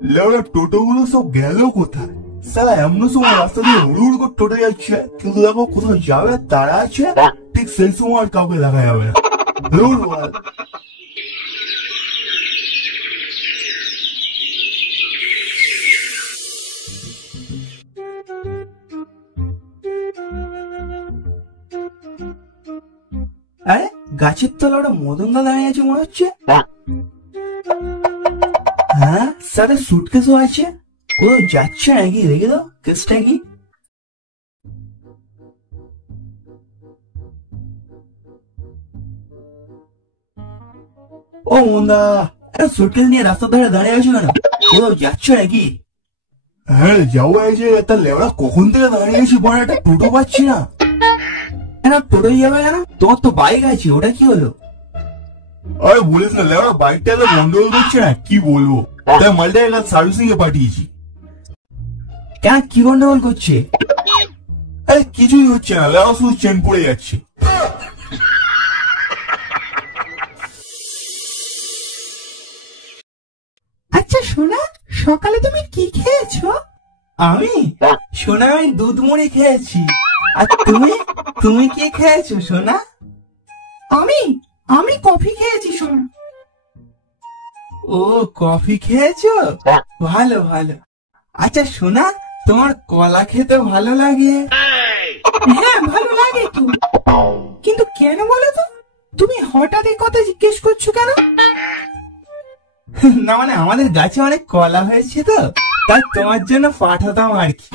লেওরা টোটো গুলো সব গেল কোথায়? সালা এমন সময় রাস্তা দিয়ে উড়ে উড়ে করে টোটো যাচ্ছে, কিন্তু দেখো কোথাও যাবে তারা আছে, ঠিক সেই সময় আর কাউকে দেখা যাবে না। আরে গাছের তলা ওটা মদনদা দাঁড়িয়ে আছে মনে হচ্ছে। হ্যাঁ সাথে সুটকেসও আছে, কোথাও যাচ্ছে নাকি? রেখে দাও কেসটা কি। ও মন্দা, সুটকেস নিয়ে রাস্তার ধারে দাঁড়িয়ে আছো কেন? কোথাও যাচ্ছ নাকি? হ্যাঁ যাবো, এই যে একটা লেবড়া কখন থেকে দাঁড়িয়ে আছি, বড় একটা টোটো পাচ্ছি না। টোটোই যাবে কেন? তোমার তো বাইক আছে, ওটা কি হলো? আরে বলিস না লেবড়া, বাইকটা তো গন্ডগোল করছে না, কি বলবো, তাই মালটা একটা সার্ভিসিং এ পাঠিয়েছি। কেন কি গন্ডগোল করছে? আরে কিছুই হচ্ছে না, লেবড়া শুধু চেন পড়ে যাচ্ছে। আচ্ছা সোনা, সকালে তুমি কি খেয়েছো? আমি সোনা, আমি দুধ মুড়ি খেয়েছি। আর তুমি তুমি কি খেয়েছো সোনা? আমি আমি কফি খেয়েছি সোনা। ও কফি খেয়েছো, ভালো ভালো। আচ্ছা সোনা, তোমার কলা খেতে ভালো লাগে? হ্যাঁ ভালো লাগে তো, কিন্তু কেন বলো তো, তুমি হঠাৎ এই কথা জিজ্ঞেস করছো কেন? না মানে আমাদের গাছে অনেক কলা হয়েছে তো, তাই তোমার জন্য পাঠাতাম আর কি।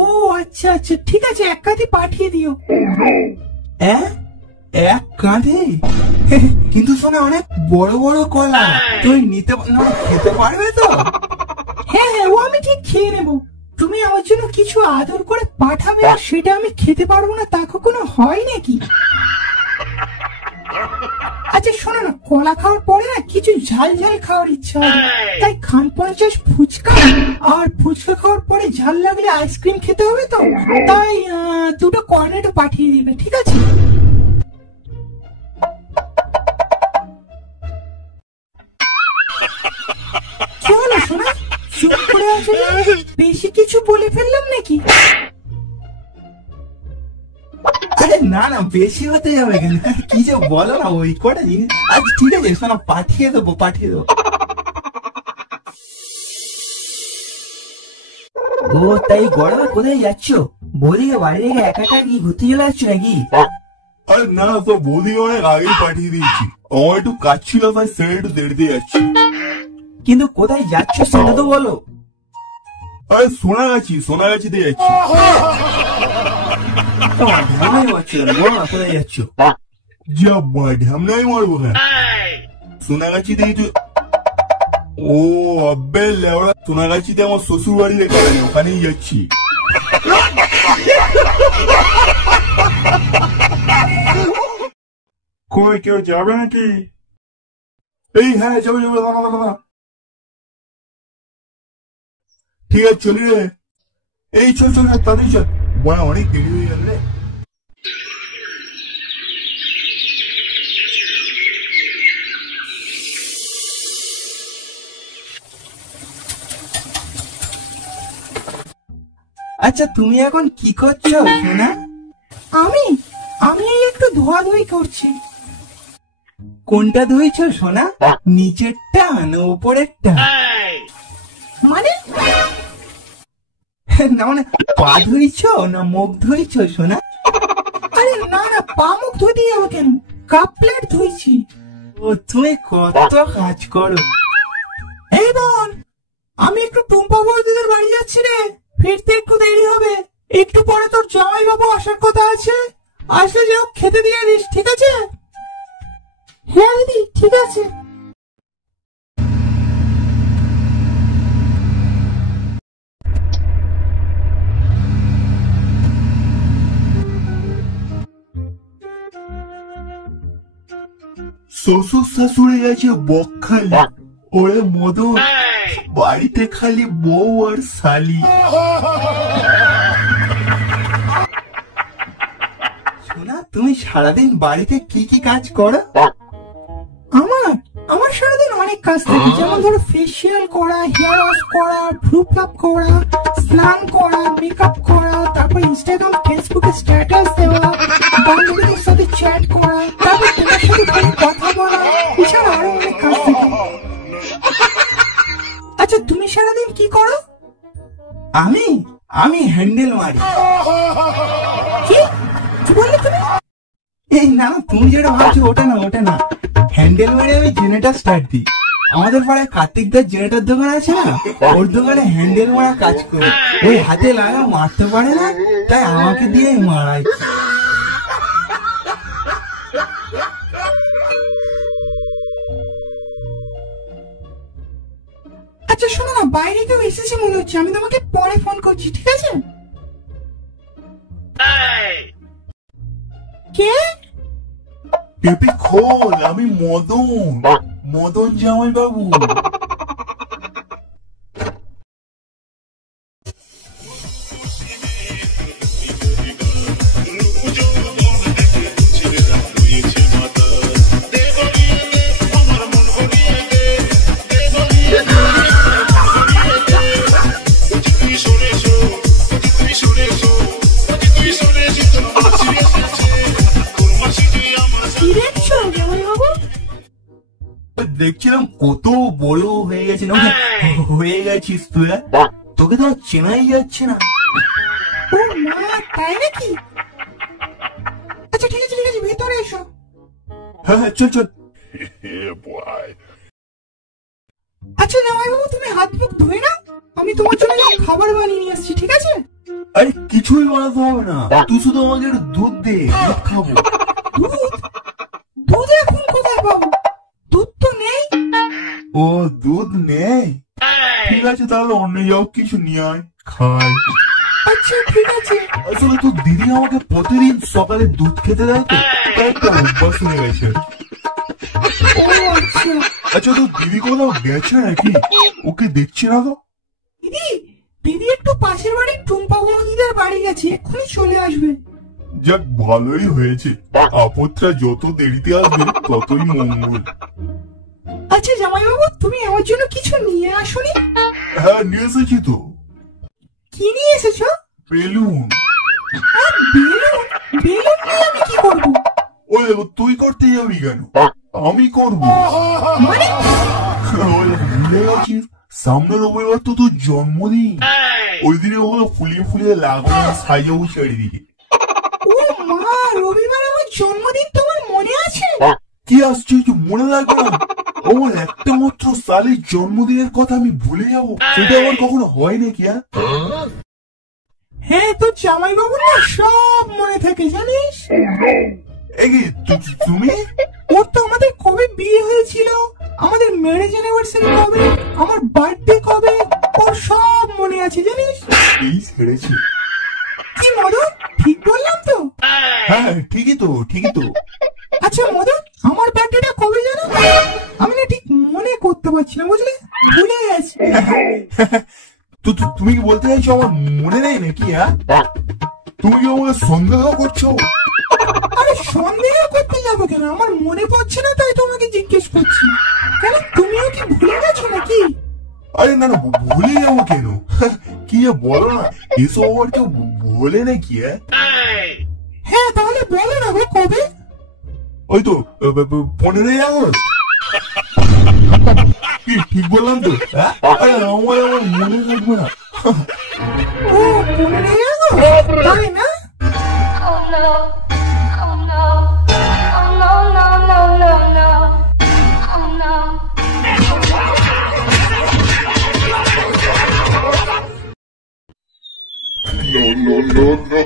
ও আচ্ছা আচ্ছা, ঠিক আছে, এক কাঁধি পাঠিয়ে দিও। এক কাঁধে? কিন্তু শোনা অনেক বড় বড় কলা, তুমি নিতে খেতে পারবে তো? হ্যাঁ হ্যাঁ, ও আমি ঠিক খেয়ে নেবো। তুমি আমার জন্য কিছু আদর করে পাঠাবে আর সেটা আমি খেতে পারবো না, তা কখনো হয় নাকি? আচ্ছা শোনো না, কলা খাওয়ার পরে না কিছু ঝাল ঝাল খাওয়ার ইচ্ছা হবে, তাই খান 50 ফুচকা, আর ফুচকা খাওয়ার পরে ঝাল লাগলে আইসক্রিম খেতে হবে তো, তাই দুটো কর্নেটো পাঠিয়ে দিবে, ঠিক আছে? কি হলো শোনা, চুপ করে আছো, বেশি কিছু বলে ফেললাম নাকি? আরে না না, বেশি হতে যাবে কেন, কি যে বলো না, ওই কটা জিনিস। আচ্ছা ঠিক আছে শোনা, পাঠিয়ে দেবো পাঠিয়ে দেবো। ও তাই গরমে কোথায় যাচ্ছ? বৌদিকে বাড়ি রেখে একা একা কি ঘুরতে চলে যাচ্ছ নাকি? আরে না, তো বৌদিকে অনেক আগেই পাঠিয়ে দিয়েছি, আমার একটু কাজ ছিল তাই সেটা একটু দেরিতে যাচ্ছি। কিন্তু কোথায় যাচ্ছ সেটা তো বলো। আরে সোনাগাছিতে যাচ্ছি। কোথায় যাচ্ছ? যা ঢ্যামনাই মারবো কেন, সোনাগাছিতে কিছু। ও আব্বে লেওড়া, সোনাগাছিতে আমার শ্বশুর বাড়ি রেখে ওখানেই যাচ্ছি। কই কেউ যাবে নাকি? এই হ্যাঁ যাবে যাবে, দাঁড়া। ঠিক আছে চলি রে, এই চল তাড়াতাড়ি চল, বড় অনেক দেরি হয়ে গেল রে। আচ্ছা তুমি এখন কি করছো সোনা? আমি আমি এই একটু ধোয়াধুয়ি করছি। কোনটা ধুইছো সোনা, নিচেরটা না উপরেরটা? মানে না মানে পা ধুইছো না মুখ ধুইছো সোনা? আরে না না, পা মুখ ধুতে যাবো কেন, কাপ প্লেট ধুইছি। ও তুমি কত কাজ করো। এই বোন, আমি একটু টুম্পা বৌদিদের বাড়ি যাচ্ছি রে, ফিরতে একটু দেরি হবে, একটু পরে তোর জামাই বাবু আসার কথা আছে, আসলে যাও খেতে দিয়ে দিস, ঠিক আছে? হ্যাঁ দিদি ঠিক আছে। শ্বশুর শাশুড়ি গেছে বকখালি, ওরে মদন বাড়িতে খালি বউ আর শালি। সোনা তুমি সারাদিন বাড়িতে কি কি কাজ করো? আমার আমার সারাদিন অনেক কাজ থাকে, যেমন ধরো ফেসিয়াল করা, হেয়ার ওয়াশ করা, ভ্রু প্লাক করা, স্নান করা, মেকআপ করা, তারপর ইনস্টাগ্রাম ফেসবুকে স্ট্যাটাস দেওয়া, বান্ধবীদের সাথে চ্যাট করা, তারপর তোমার সাথে ফোনে কথা বলা, এছাড়া আরো অনেক কাজ থাকে। আচ্ছা তুমি সারাদিন কি করো? আমি আমি হ্যান্ডেল মারি। কি বললে তুমি? এই না না, তুমি যেটা ভাবছো ওটা না হ্যান্ডেল মেরে আমি জেনারেটর স্টার্ট দিই। আমাদের পাড়ায় কার্তিকদার জেনারেটর দোকান আছে না, ওর দোকানে হ্যান্ডেল মারা কাজ করে। ওই হাতে লাগা মারতে পারে না, তাই আমাকে দিয়ে মারাই। আচ্ছা শোনো না, বাইরে কেউ এসেছে মনে হচ্ছে, আমি তোমাকে পরে ফোন করছি, ঠিক আছে? কে? পেপে খোল, আমি মদন জামাই বাবু। দেখছিলাম কত বড় হয়ে গেছে না, হয়ে গেছিস তুই, তোকে তো চেনাই যাচ্ছে না। ও মা, তাই নাকি? আচ্ছা ঠিক আছে ভেতরে এসো। হ্যাঁ চল। আচ্ছা জামাইবাবু, তুমি হাত মুখ ধুয়ে নাও, আমি তোমার জন্য খাবার বানিয়ে নিয়ে আসছি, ঠিক আছে? আরে কিছুই বানাতে হবে না, তুই শুধু আমাকে একটু দুধ দে, দুধ খাবো। দুধ এখন কোথায় পাবো? দুধ তো নেই। ও দুধ নেই, ঠিক আছে তাহলে অন্য যাও কিছু নিয়ে আয় খাই। আচ্ছা ঠিক আছে। আসলে তোর দিদি আমাকে প্রতিদিন সকালে দুধ খেতে দেয় তো, তাই একটা অভ্যাস হয়ে গেছে। ও আচ্ছা। আচ্ছা তোর দিদি কোথাও গেছে নাকি? ওকে দেখছি না তো। দিদি একটু পাশের বাড়ির টুম্পা বৌদিদের বাড়ি গেছে, এক্ষুনি চলে আসবে। যাক ভালোই হয়েছে, আপদটা যত দেরিতে আসবে ততই মঙ্গল। আচ্ছা জামাইবাবু, তুমি আমার জন্য কিছু নিয়ে আসোনি? হ্যাঁ নিয়ে এসেছি তো। কি নিয়ে এসেছো? বেলুন। বেলুন নিয়ে আমি কি করবো? ওই দেখো, তুই করতে যাবি কেন? আমি করবো। মানে? ভুলে গেছিস, সামনের রবিবার তো তোর জন্মদিন, ওই দিনে ওগুলো ফুলিয়ে লাগানো সাজাবো চারিদিকে। ও মা, রবিবার আমার জন্মদিন, তোমার মনে আছে? কি আশ্চর্য, মনে লাগবে না? আমার একটা মাত্র সালের জন্মদিনের কথা আমি ভুলে যাবো? সেটা আমার কখনো হয় নাকি? হ্যাঁ, তো জামাইবাবু না সব মনে থাকে জানিস। তুমি? ওর তো আমাদের কবে বিয়ে হয়েছিল, আমাদের ম্যারেজ অ্যানিভার্সারি কবে, আমার বার্থডে কবে, ওর সব মনে আছে জানিস। এই ছেড়েছি। কি মদন, ঠিক বললাম তো? হ্যাঁ ঠিকই তো। আচ্ছা মদন, আমার বার্থডেটা কবে জানো? আমি না ঠিক মনে করতে পারছি না, বুঝলে, ভুলে গেছি। তুমি কি বলতে চাইছো আমার মনে নেই নাকি? তুমি কি আমাকে সন্দেহ করছো? আরে সন্দেহ করতে যাবো কেন, আমার মনে পড়ছে না তাই তোমাকে জিজ্ঞেস করছি। কেন, তুমিও কি ভুলে গেছো নাকি? আরে না ভুলে যাবো কেন, কি বলো না, এসব আবার কেউ বলে নাকি? হ্যাঁ তাহলে বলো না গো, কবে? ওই তো 15ই আগস্ট। কি ঠিক বললাম তো? আরে আমার মনে থাকবে না। ও 15ই আগস্ট, তাই না? Oh no, oh no, oh no, no, no, no, no, oh no. No, no, no, no.